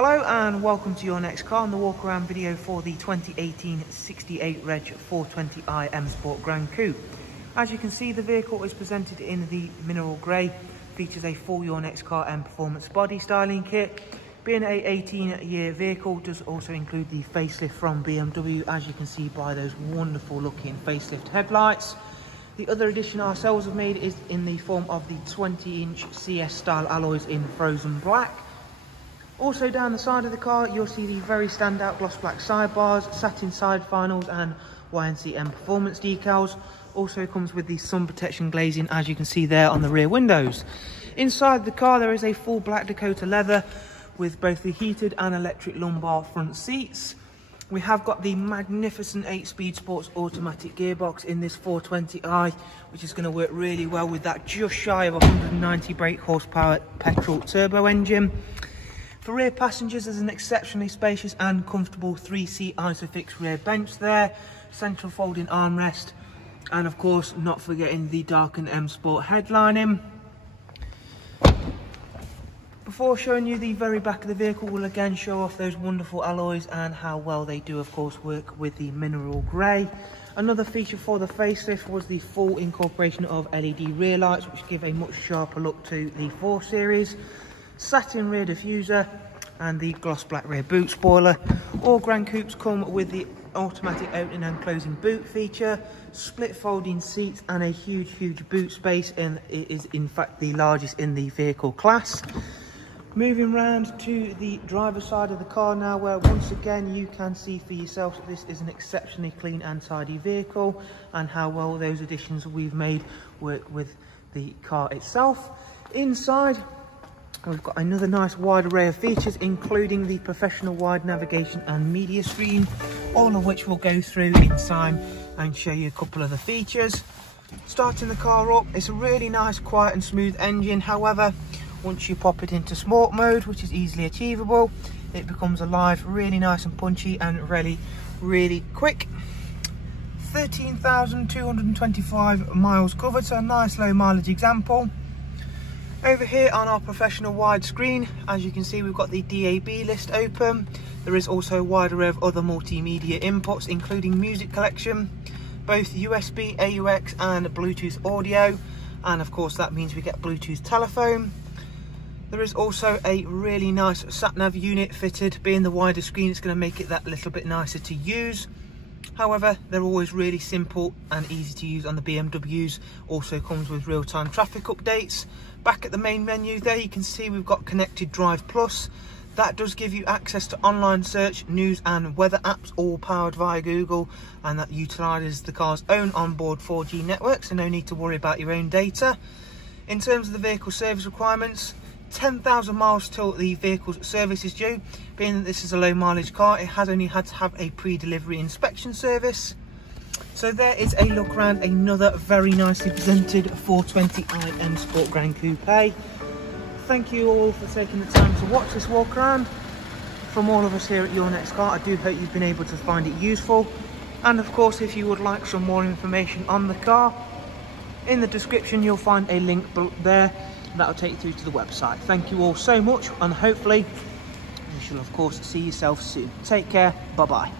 Hello and welcome to your next car and the walk around video for the 2018 68 Reg 420i M Sport GRAN COUPE. As you can see, the vehicle is presented in the mineral grey, features a full YNC Mperformance body styling kit. Being a 18-year vehicle does also include the facelift from BMW, as you can see by those wonderful looking facelift headlights. The other addition ourselves have made is in the form of the 20-inch CS style alloys in frozen black. Also down the side of the car, you'll see the very standout gloss black sidebars, satin side finals and YNC Mperformance decals. Also comes with the sun protection glazing, as you can see there on the rear windows. Inside the car there is a full black Dakota leather with both the heated and electric lumbar front seats. We have got the magnificent 8-speed sports automatic gearbox in this 420i, which is going to work really well with that just shy of 190 brake horsepower petrol turbo engine. For rear passengers, there's an exceptionally spacious and comfortable 3-seat ISOFIX rear bench there, central folding armrest, and of course not forgetting the darkened M Sport headlining. Before showing you the very back of the vehicle, we'll again show off those wonderful alloys and how well they do of course work with the mineral grey. Another feature for the facelift was the full incorporation of LED rear lights, which give a much sharper look to the 4 Series. Satin rear diffuser and the gloss black rear boot spoiler. All GRAN COUPEs come with the automatic opening and closing boot feature, split folding seats and a huge boot space, and it is in fact the largest in the vehicle class. Moving round to the driver's side of the car now, where once again you can see for yourself that this is an exceptionally clean and tidy vehicle and how well those additions we've made work with the car itself. Inside we've got another nice wide array of features, including the professional wide navigation and media screen, all of which we'll go through in time and show you a couple of the features. Starting the car up, it's a really nice, quiet and smooth engine. However, once you pop it into sport mode, which is easily achievable, it becomes alive, really nice and punchy and really quick. 13,225 miles covered, so a nice low mileage example. Over here on our professional wide screen, as you can see, we've got the DAB list open. There is also a wide array of other multimedia inputs, including music collection, both USB, AUX and Bluetooth audio, and of course that means we get Bluetooth telephone. There is also a really nice sat-nav unit fitted. Being the wider screen, it's going to make it that little bit nicer to use. However, they're always really simple and easy to use on the BMWs. Also comes with real-time traffic updates. Back at the main menu there, you can see we've got Connected Drive Plus. That does give you access to online search, news and weather apps, all powered via Google, and that utilises the car's own onboard 4G network, so no need to worry about your own data. In terms of the vehicle service requirements, 10,000 miles till the vehicle's service is due. Being that this is a low mileage car, it has only had to have a pre-delivery inspection service. So there is a look around another very nicely presented 420i M Sport GRAN COUPE. Thank you all for taking the time to watch this walk around. From all of us here at Your Next Car, I do hope you've been able to find it useful. And of course, if you would like some more information on the car, in the description you'll find a link there that'll take you through to the website. Thank you all so much, and hopefully you shall of course see yourself soon. Take care, bye bye.